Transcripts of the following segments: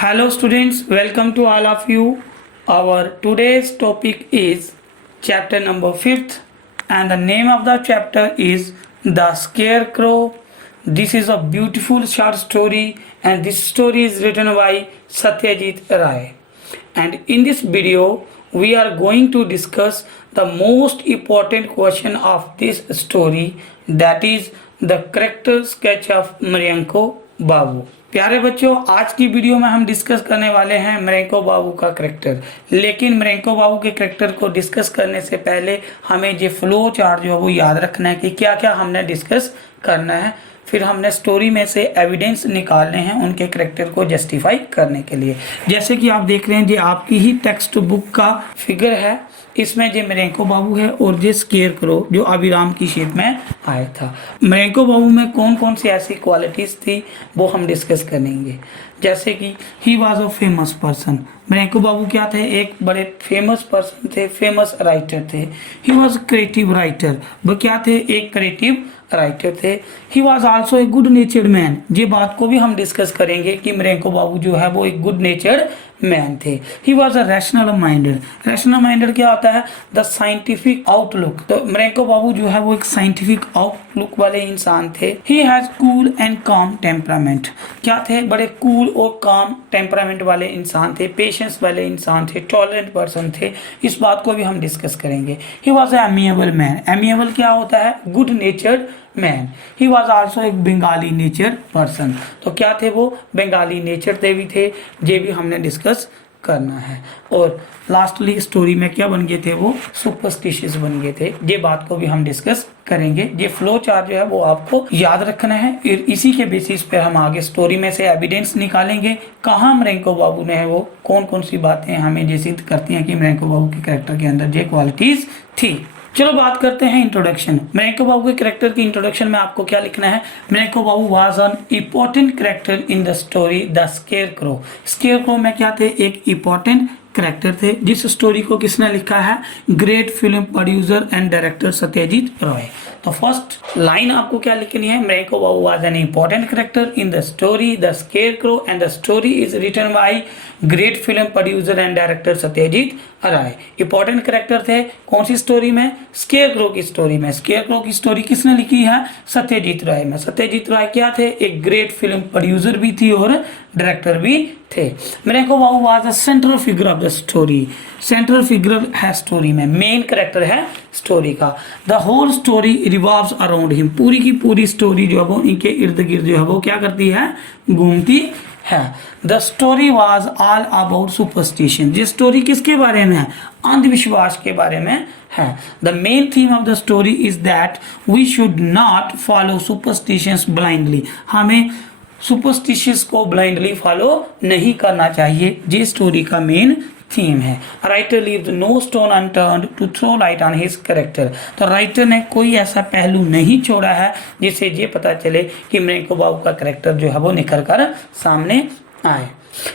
Hello students, welcome to all of you. Our today's topic is chapter number 5th and the name of the chapter is The Scarecrow. This is a beautiful short story and this story is written by Satyajit Ray. And in this video we are going to discuss the most important question of this story, that is the character sketch of Marenko Babu. प्यारे बच्चों, आज की video में हम discuss करने वाले हैं मरेंको बाबू का करेक्टर। लेकिन मरेंको बाबू के करेक्टर को डिस्कस करने से पहले हमें ये फ्लो चार्ट जो है वो याद रखना है कि क्या क्या हमने डिस्कस करना है। फिर हमने स्टोरी में से एविडेंस निकालने हैं उनके करेक्टर को जस्टिफाई करने के लिए। जैसे कि आप देख रहे हैं, ये आपकी ही टेक्स्ट बुक का फिगर है। इसमें जो मरेंको बाबू है और ये स्केयरक्रो जो अभिराम की शेप में आया था। मरेंको बाबू में कौन कौन सी ऐसी क्वालिटीज़ थी वो हम डिस्कस करेंगे। जैसे कि he was a famous person. Mriganko Babu क्या थे? एक बड़े फेमस पर्सन थे, फेमस राइटर थे। He was creative writer. वो क्या थे? एक क्रिएटिव राइटर थे। He was also a good natured man. ये बात को भी हम डिस्कस करेंगे कि मरेंको बाबू जो है वो एक गुड नेचर्ड मैन थे। He was a rational minded. Rational minded क्या होता है? The scientific outlook. तो मरेंको बाबू जो है वो एक साइंटिफिक आउटलुक वाले इंसान थे। ही हैज कूल एंड काम टेम्परामेंट। क्या थे? बड़े कूल और काम टेम्परामेंट वाले इंसान थे, पेशेंस वाले इंसान थे, टॉलरेंट पर्सन थे। इस बात को भी हम डिस्कस करेंगे। ही was A amiable man. Amiable क्या होता है? Good natured man. He was also एक बंगाली नेचर पर्सन। तो क्या थे वो? बंगाली नेचर दे भी थे। ये भी हमने डिस्कस करना है। और लास्टली स्टोरी में क्या बन गए थे? वो सुपरस्टिशियस बन गए थे। ये बात को भी हम डिस्कस करेंगे। ये फ्लो चार्ट जो है वो आपको याद रखना है। फिर इसी के बेसिस पे हम आगे स्टोरी में से एविडेंस निकालेंगे कहाँ मरेंको बाबू ने है वो कौन कौन सी बातें हमें ये सिद्ध करती हैं कि मरेंको बाबू के कैरेक्टर के अंदर ये क्वालिटीज थी। चलो बात करते हैं इंट्रोडक्शन। मरेंको बाबू के कैरेक्टर की इंट्रोडक्शन में आपको क्या लिखना है? Mriganko Babu was an important character in the story the scarecrow. Scarecrow में क्या थे? एक इंपॉर्टेंट कैरेक्टर थे। जिस स्टोरी को किसने लिखा है? Great film producer and director Satyajit Ray. तो फर्स्ट लाइन आपको क्या लिखनी है? Mriganko Babu was an important character in the story the scarecrow and the story is written by great film producer and director Satyajit Ray. Important character थे कौन सी स्टोरी में? स्केयरक्रो की स्टोरी में। स्केयरक्रो की स्टोरी किसने लिखी है? सत्यजीत राय में। सत्यजीत राय क्या थे? एक ग्रेट फिल्म प्रोड्यूसर भी थी और डायरेक्टर भी थे। Mriganko Babu was the central figure of the story. Central figure है स्टोरी में, मेन कैरेक्टर है स्टोरी का। The whole story revolves around him. पूरी की पूरी स्टोरी जो है वो इनके इर्द गिर्द जो है वो क्या करती है? घूमती है। The story was all about superstition. ये स्टोरी किसके बारे में है? अंधविश्वास के बारे में है। The main theme of the story is that we should not follow superstitions blindly. हमें सुपरस्टिशियस को ब्लाइंडली फॉलो नहीं करना चाहिए। ये स्टोरी का मेन थीम है। Writer leaves no stone unturned to throw light on his character. तो writer ने कोई ऐसा पहलू नहीं छोड़ा है जिससे ये पता चले कि मरेंको बाबू का कैरेक्टर जो है वो निखर कर सामने आए।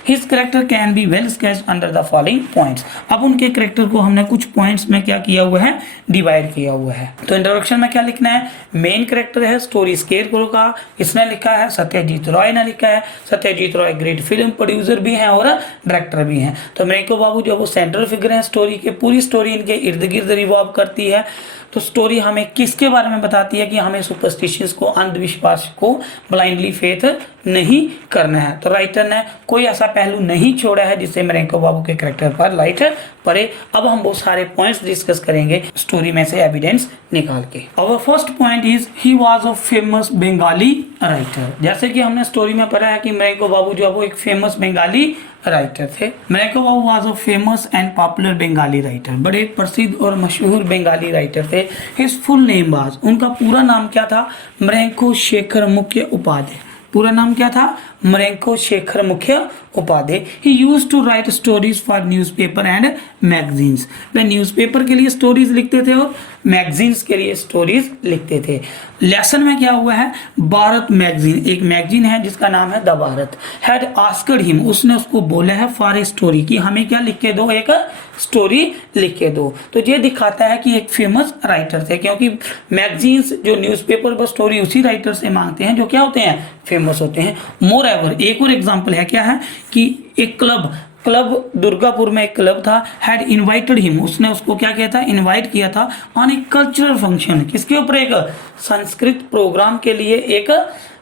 His character can be well sketched under the following points। अब उनके कैरेक्टर को हमने कुछ पॉइंट्स में क्या किया हुआ है? डिवाइड किया हुआ है। तो इंट्रोडक्शन में क्या लिखना है? मेन कैरेक्टर है स्टोरी स्केयरक्रो का। इसने लिखा है सत्यजीत रॉय ने लिखा है। Satyajit Roy great film producer भी हैं और डायरेक्टर भी हैं। तो मरेंको बाबू जो वो सेंट्रल फिगर है स्टोरी के। पूरी स्टोरी इनके इर्द गिर्द रिवॉल्व करती है। तो स्टोरी हमें किसके बारे में बताती है? कि हमें सुपरस्टिशियस को, अंधविश्वास को ब्लाइंडली फेथ नहीं करना है। तो राइटर ने कोई ऐसा पहलू नहीं छोड़ा है जिससे मरेंको बाबू के कैरेक्टर पर लाइट पड़े। अब हम बहुत सारे पॉइंट्स डिस्कस करेंगे स्टोरी में से एविडेंस निकाल के। Our first point is he was a famous Bengali writer. जैसे कि हमने स्टोरी में पढ़ा है कि मरेंको बाबू जो है वो एक फेमस बंगाली राइटर थे। Mriganko Babu was a famous and popular Bengali writer. बड़े प्रसिद्ध और मशहूर बंगाली राइटर थे। हिज फुल नेम वाज, उनका पूरा नाम क्या था? मरेंको शेखर मुख्य उपाध्याय। पूरा नाम क्या था? Mriganko Shekhar Mukhopadhyay. He used to write stories for newspaper and magazines. वे न्यूज़पेपर के लिए स्टोरीज लिखते थे और मैगजीन्स के लिए स्टोरीज लिखते थे। लेसन में क्या हुआ है? भारत मैगजीन, एक मैगजीन है जिसका नाम है the Bharat, had asked him, उसने उसको बोला है फॉर ए स्टोरी, कि हमें क्या लिख के दो? एक स्टोरी लिख के दो। तो ये दिखाता है कि एक फेमस राइटर थे, क्योंकि मैगजीन्स जो न्यूज़पेपर पर स्टोरी उसी राइटर से मांगते हैं जो क्या होते हैं? फेमस होते हैं। मोर ड्राइवर, एक और एग्जाम्पल है, क्या है कि एक क्लब दुर्गापुर में एक क्लब था, हैड इनवाइटेड हिम, उसने उसको क्या किया था, इनवाइट किया था ऑन ए कल्चरल फंक्शन, किसके ऊपर, एक संस्कृत प्रोग्राम के लिए, एक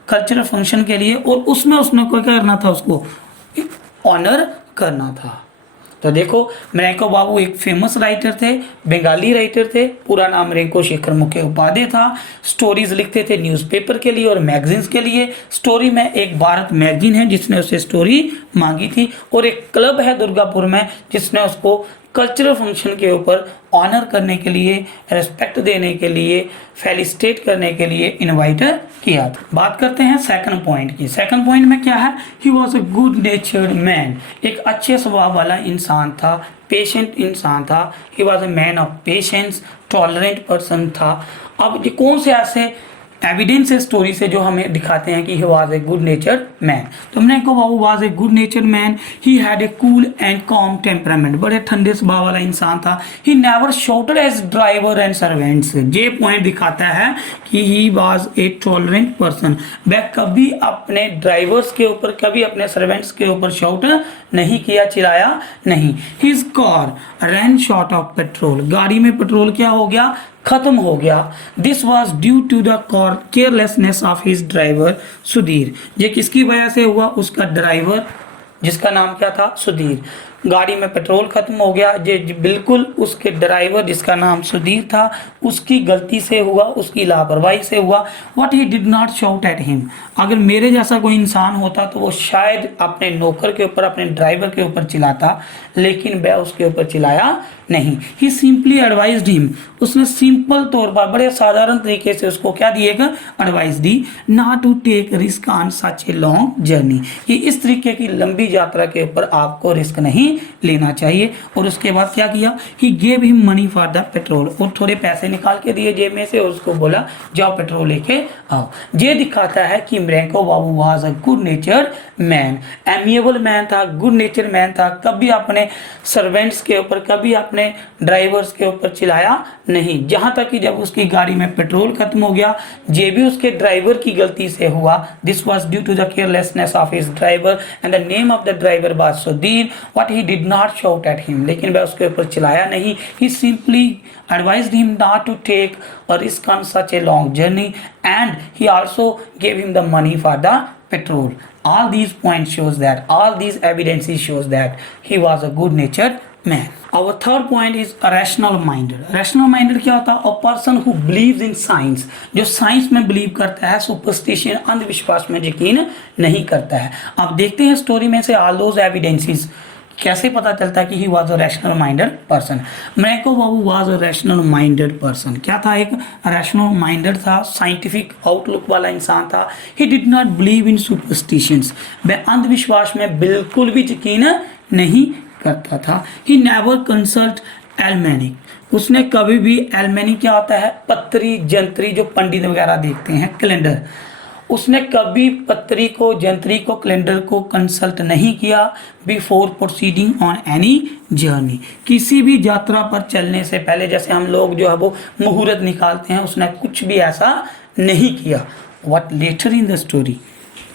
कल्चरल फंक्शन के लिए, और उसमें उसने क्या करना था, उसको ऑनर करना था। तो देखो मृंको बाबू एक फेमस राइटर थे, बंगाली राइटर थे, पूरा नाम मृंको शेखर मुखर्जी उपाध्याय था। स्टोरीज लिखते थे न्यूज़पेपर के लिए और मैगजीन्स के लिए। स्टोरी में एक भारत मैगजीन है जिसने उससे स्टोरी मांगी थी, और एक क्लब है दुर्गापुर में जिसने उसको कल्चरल फंक्शन के ऊपर ऑनर करने के लिए, रेस्पेक्ट देने के लिए, फेलिसिटेट करने के लिए इनवाइट किया था। बात करते हैं सेकंड पॉइंट की। सेकंड पॉइंट में क्या है, ही was a good natured man, एक अच्छे स्वभाव वाला इंसान था, पेशेंट इंसान था। ही was a man of patience, tolerant person था। अब ये कौन से ऐसे एविडेंस है स्टोरी से जो हमें दिखाते हैं कि he was a good natured man. तो Mriganko Babu was a good natured man, he had a cool and calm temperament, बड़े ठंडे स्वभाव वाला इंसान था। He never shouted as driver and servants, ये पॉइंट दिखाता है कि he was a tolerant person, वह कभी अपने ड्राइवर्स के ऊपर, कभी अपने सर्वेंट्स के ऊपर शाउट नहीं किया, चिल्लाया नहीं। His car ran short of petrol, गाड़ी में पेट्रोल क्या हो गया, खत्म हो गया। This was due to the carelessness of his driver Sudhir, ये किसकी वजह से हुआ, उसका ड्राइवर जिसका नाम क्या था, सुधीर। गाड़ी में पेट्रोल खत्म हो गया, ये बिल्कुल उसके ड्राइवर जिसका नाम सुधीर था उसकी गलती से हुआ, उसकी लापरवाही से हुआ। What he did not shout at him, अगर मेरे जैसा कोई इंसान होता तो वो शायद अपने नौकर के ऊपर, अपने ड्राइवर के ऊपर चिल्लाता, लेकिन वह उसके ऊपर चिल्लाया नहीं। ही सिंपली एडवाइज्ड हिम, उसने सिंपल तौर पर, बड़े साधारण तरीके से उसको क्या दिएगा, एडवाइस दी, not to take risk on such a long journey, कि इस तरीके की लंबी यात्रा के ऊपर आपको रिस्क नहीं लेना चाहिए। और उसके बाद क्या किया, he gave him money for the petrol, और थोड़े पैसे निकाल के दिए जेब में से और उसको बोला जाओ पेट्रोल लेके आओ। ये दिखाता है कि Mriganko Babu was a good natured man, amiable man था, गुड नेचर मैन था, कभी अपने सर्वेंट्स के ऊपर, कभी अपने ड्राइवर्स के ऊपर चिल्लाया नहीं। जहां तक कि जब उसकी गाड़ी में पेट्रोल खत्म हो गया, ये भी उसके ड्राइवर की गलती से हुआ। This was due to the carelessness of his driver and the name of the driver was Sudhir. What he did not shout at him, लेकिन वह उसके ऊपर चिल्लाया नहीं। He simply advised him not to take a risk on such a long journey, and he also gave him the money for the petrol. All these points shows that, all these evidences shows that he was a good natured man. Our third point is a rational minded. Rational minded क्या होता है, a person who believes in science, जो science में believe करता है, superstition अंधविश्वास में यकीन नहीं करता है। अब देखते हैं स्टोरी में से all those evidences कैसे पता चलता है कि he was a rational minded person. Mriganko Babu was a rational minded person, क्या था, एक रैशनल माइंडेड था, साइंटिफिक आउटलुक वाला इंसान था। He did not believe in superstitions, वह अंधविश्वास में बिल्कुल भी यकीन नहीं करता था। ही नेवर कंसल्ट एलमेनिक, उसने कभी भी, एलमेनिक क्या होता है, पत्री जंत्री जो पंडित वगैरह देखते हैं, कैलेंडर, उसने कभी पत्री को, जंत्री को, कैलेंडर को कंसल्ट नहीं किया। Before proceeding on any journey, किसी भी यात्रा पर चलने से पहले, जैसे हम लोग जो है वो मुहूर्त निकालते हैं, उसने कुछ भी ऐसा नहीं किया। What later in the story,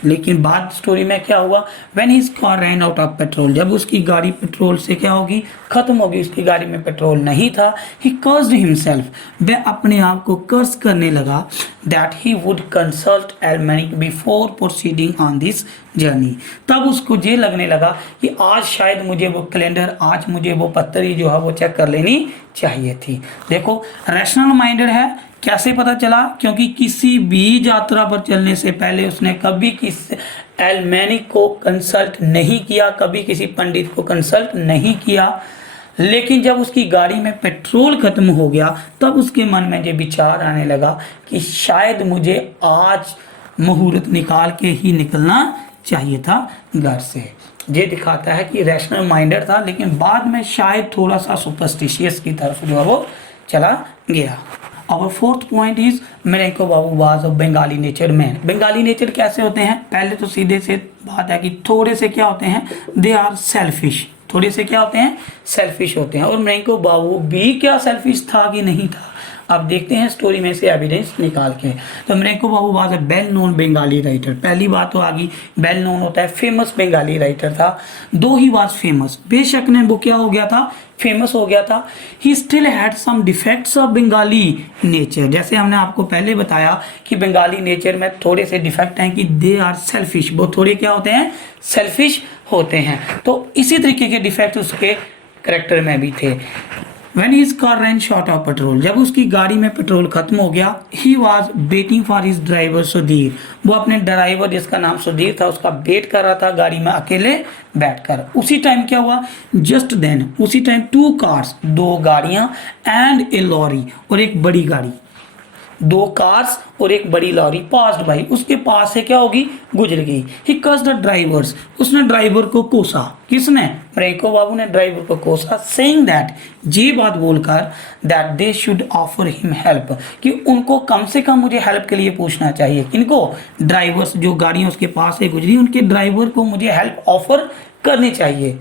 लेकिन बाद स्टोरी में क्या हुआ, when his car ran out of petrol, जब उसकी गाड़ी पेट्रोल से क्या होगी, खत्म होगी, उसकी गाड़ी में पेट्रोल नहीं था। ही कर्स्ड हिमसेल्फ, वह अपने आप को कर्स करने लगा, that he would consult almanac before proceeding on this journey. तब उसको ये लगने लगा कि आज शायद मुझे वो कैलेंडर, आज मुझे वो पत्री जो है वो चेक कर लेनी चाहिए थी। देखो रैशनल माइंडेड है, कैसे पता चला, क्योंकि किसी भी यात्रा पर चलने से पहले उसने कभी किसी एलमेनिक को कंसल्ट नहीं किया, कभी किसी पंडित को कंसल्ट नहीं किया। लेकिन जब उसकी गाड़ी में पेट्रोल खत्म हो गया, तब उसके मन में ये विचार आने लगा कि शायद मुझे आज मुहूर्त निकाल के ही निकलना चाहिए था घर से। ये दिखाता है कि रैशनल माइंडेड था, लेकिन बाद में शायद थोड़ा सा सुपरस्टिशियस की तरफ जो है वो चला गया। और fourth point is Mriganko Babu was a Bengali nature man. Bengali nature कैसे होते हैं, पहले तो सीधे से बात है कि थोड़े से क्या होते हैं, दे आर सेल्फिश, थोड़े से क्या होते हैं, सेल्फिश होते हैं। और मृंको बाबू भी क्या सेल्फिश था कि नहीं था, अब देखते हैं स्टोरी में से एविडेंस निकाल के। तो Mriganko Babu was a well known Bengali writer. पहली बात तो आ गई, वेल नोन होता है फेमस बंगाली राइटर था। दो ही वाज फेमस, बेशक ने वो क्या हो गया था, फेमस हो गया था। He still had some defects of Bengali nature. जैसे हमने आपको पहले बताया कि बंगाली नेचर में थोड़े से डिफेक्ट हैं कि दे आर सेल्फिश, वो थोड़े क्या होते हैं, सेल्फिश होते हैं। तो इसी तरीके के डिफेक्ट उसके करेक्टर में भी थे। When his car ran short of petrol, जब उसकी गाड़ी में पेट्रोल खत्म हो गया, he was waiting for his driver Sudhir. वो अपने ड्राइवर जिसका नाम सुधीर था उसका वेट कर रहा था गाड़ी में अकेले बैठकर। उसी टाइम क्या हुआ, जस्ट देन उसी टाइम टू कार्स, दो गाड़ियां एंड ए लॉरी और एक बड़ी गाड़ी, दो कार्स और एक बड़ी लॉरी पास्ड बाई, उसके पास से क्या होगी, गुजर गई। ही कस द ड्राइवर्स, उसने ड्राइवर को कोसा। किसने, मृंको बाबू ने ड्राइवर को कोसा। सेइंग दैट, ये बात बोलकर, that they should offer him help, कि उनको कम से कम मुझे हेल्प के लिए पूछना चाहिए। किनको, ड्राइवर्स, जो गाड़ियां उसके पास से गुजरी उनके ड्राइवर को मुझे हेल्प ऑफर करनी चाहिए।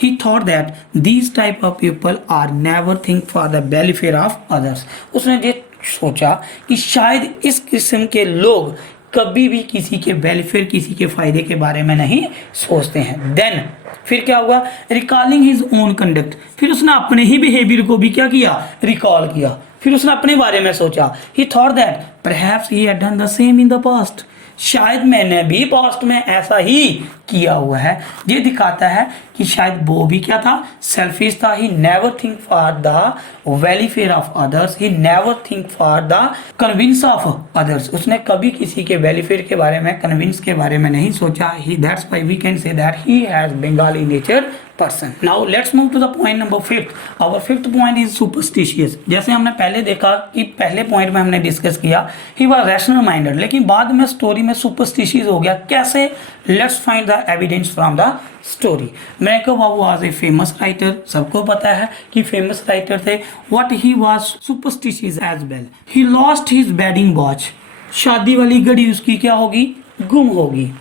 He thought that these type of people are never think for the welfare of others। उसने ये सोचा कि शायद इस किस्म के लोग कभी भी किसी के वेलफेयर, किसी के फायदे के बारे में नहीं सोचते हैं। देन फिर क्या हुआ, रिकॉलिंग हिज ओन कंडक्ट, फिर उसने अपने ही बिहेवियर को भी क्या किया, रिकॉल किया। फिर उसने अपने बारे में सोचा। ही thought that perhaps he had done the same in the past, शायद मैंने भी पास्ट में ऐसा ही किया हुआ है। ये दिखाता है कि शायद वो भी क्या था, सेल्फिश था। He never think for the welfare of others, he never think for the convince of others, उसने कभी किसी के वेलफेयर के बारे में, कन्विंस के बारे में नहीं सोचा। He that's why we can say that he has Bengali nature person. Now let's move to the point number 5। Our 5th point is superstitious. जैसे हमने पहले देखा कि पहले पॉइंट में हमने डिस्कस किया ही वाज रैशनल माइंडेड, लेकिन बाद में स्टोरी में सुपरस्टिशियस हो गया। कैसे, let's find the evidence from the story. Mriganko Babu was a famous writer, सबको पता है कि फेमस राइटर थे। What he was superstitious as well. He lost his wedding watch, शादी वाली घड़ी उसकी क्या होगी, गुम होगी।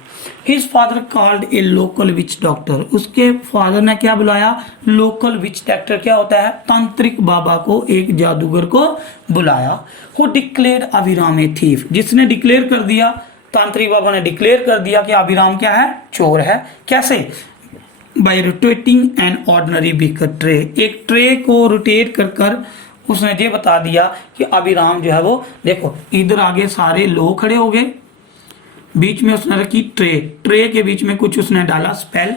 His father called a local witch doctor, उसके फादर ने क्या बुलाया, लोकल विच डॉक्टर, क्या होता है, तांत्रिक बाबा को, एक जादूगर को बुलाया। Who declared Abhiram A thief, जिसने डिक्लेयर कर दिया, तांत्रिक बाबा ने डिक्लेयर कर दिया कि अभिराम क्या है, चोर है। कैसे, bye rotating an ordinary beaker tray, एक ट्रे को रोटेट कर कर उसने ये बता दिया कि अभिराम जो है वो, देखो इधर आगे सारे लोग खड़े हो गए, बीच में उसने रखी ट्रे, ट्रे के बीच में कुछ उसने डाला स्पेल।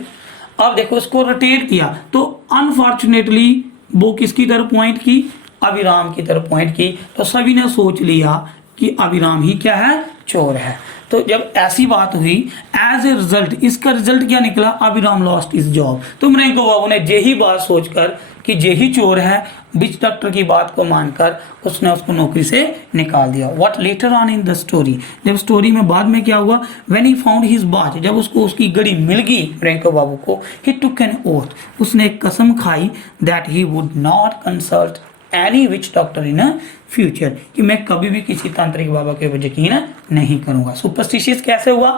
अब देखो उसको रोटेट किया तो अनफॉर्चुनेटली वो किसकी तरफ पॉइंट की, अभिराम की तरफ पॉइंट की। तो सभी ने सोच लिया कि अभिराम ही क्या है, चोर है। तो जब ऐसी बात हुई, एज ए रिजल्ट, इसका रिजल्ट क्या निकला, अभिराम लॉस्ट हिज जॉब। तो मृंको बाबू ने यही बात सोचकर कि यही चोर है, विच डॉक्टर की बात को मानकर उसने उसको नौकरी से निकाल दिया। What later on in the story, जब स्टोरी में बाद में क्या हुआ, when he found his watch, जब उसको उसकी घड़ी मिल गई मृंको बाबू को, ही टुक एन ओथ, उसने एक कसम खाई that he would not consult any which doctor in future, कि मैं कभी भी किसी तांत्रिक बाबा के ऊपर यकीन नहीं करूंगा। सुपरस्टिशियस कैसे हुआ,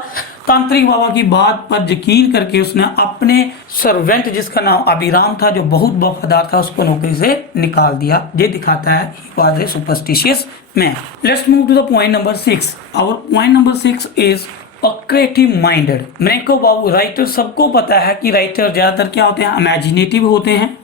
तांत्रिक बाबा की बात पर यकीन करके उसने अपने सर्वेंट जिसका नाम अभिराम था, जो बहुत वफादार था, उसको नौकरी से निकाल दिया। ये दिखाता है he was a superstitious man. Let's move to the point number 6। Our point number 6 is creative minded. Mriganko Babu writer, सबको पता है कि राइटर ज्यादातर क्या होते हैं, इमेजिनेटिव होते हैं,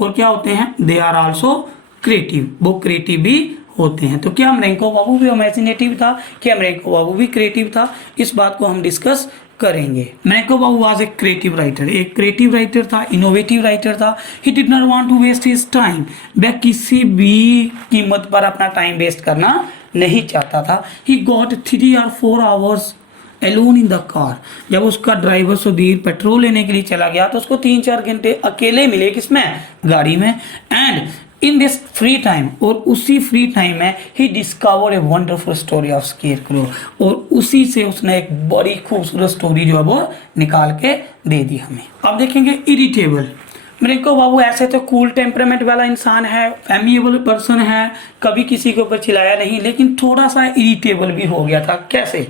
और क्या होते हैं, दे आर आल्सो क्रिएटिव, वो क्रिएटिव भी होते हैं। तो क्या मृंको बाबू भी इमेजिनेटिव था, क्या मृंको बाबू भी क्रिएटिव था, इस बात को हम डिस्कस करेंगे। Mriganko Babu was a creative writer, एक क्रिएटिव राइटर था, इनोवेटिव राइटर था। He did not want to waste his time, वह किसी भी कीमत पर अपना टाइम वेस्ट करना नहीं चाहता था। He got 3 or 4 hours alone in the car, जब उसका ड्राइवर सुधीर पेट्रोल लेने के लिए चला गया तो उसको 3-4 घंटे अकेले मिले, किसमें, गाड़ी में। And in this free time, और उसी फ्री टाइम में he discover a wonderful story of scarecrow, और उसी से उसने एक बड़ी खूबसूरत स्टोरी जो है वो निकाल के दे दी हमें। अब देखेंगे इरिटेबल। मृंको बाबू ऐसे तो कूल टेम्परामेंट वाला इंसान है, एमिएबल पर्सन है, कभी किसी के ऊपर चिल्लाया नहीं, लेकिन थोड़ा सा इरिटेबल भी हो गया था। कैसे,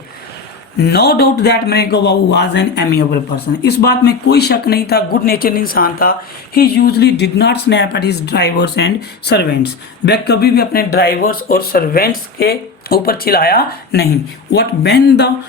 no doubt that मृगो Babu was an amiable person, इस बात में कोई शक नहीं था, गुड नेचर इंसान था। He usually did not snap at his drivers and servants, वह कभी भी अपने ड्राइवर्स और सर्वेंट्स के ऊपर चिल्लाया नहीं। What when the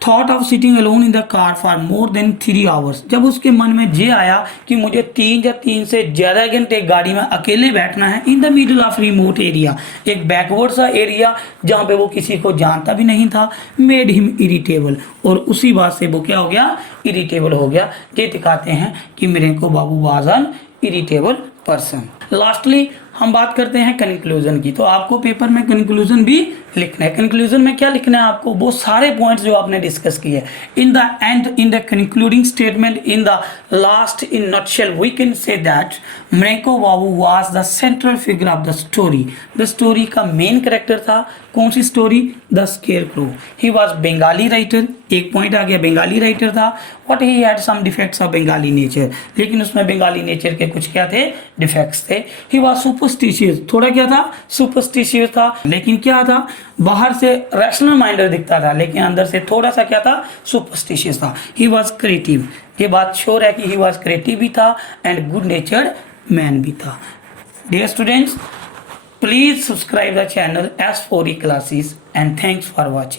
thought of sitting alone in the car for more than 3 hours, जब उसके मन में ये आया कि मुझे 3 से ज़्यादा घंटे गाड़ी में अकेले बैठना है, in the middle of remote area, एक बैकवर्ड सा एरिया जहाँ पे वो किसी को जानता भी नहीं था, मेड हिम इरिटेबल, और उसी बात से वो क्या हो गया, इरिटेबल हो गया। ये दिखाते हैं कि Mriganko Babu was an irritable person. Lastly हम बात करते हैं कंक्लूजन की, तो आपको पेपर में कंक्लूजन भी लिखना है। कंक्लूजन में क्या लिखना है आपको, वो सारे पॉइंट्स जो आपने डिस्कस किए। In the end, in the concluding statement, in the last, in nutshell we can say that मृगो Babu was the central figure of the story. The story का मेन कैरेक्टर था, कौन सी story, the scarecrow. He was Bengali writer, एक point आ गया, Bengali writer था। But he had some defects of Bengali nature, लेकिन उसमें बंगाली नेचर के कुछ क्या थे, डिफेक्ट्स थे। ही वाज सुपरस्टिशियस, थोड़ा क्या था, सुपरस्टिशियस था, लेकिन क्या था, बाहर से रैशनल माइंडेड दिखता था, लेकिन अंदर से थोड़ा सा क्या था, सुपरस्टिशियस था। ही वाज क्रिएटिव, ये बात श्योर है कि ही वाज क्रिएटिव भी था एंड गुड नेचर्ड मैन भी था। Dear students, please subscribe the channel S4E classes and thanks for watching.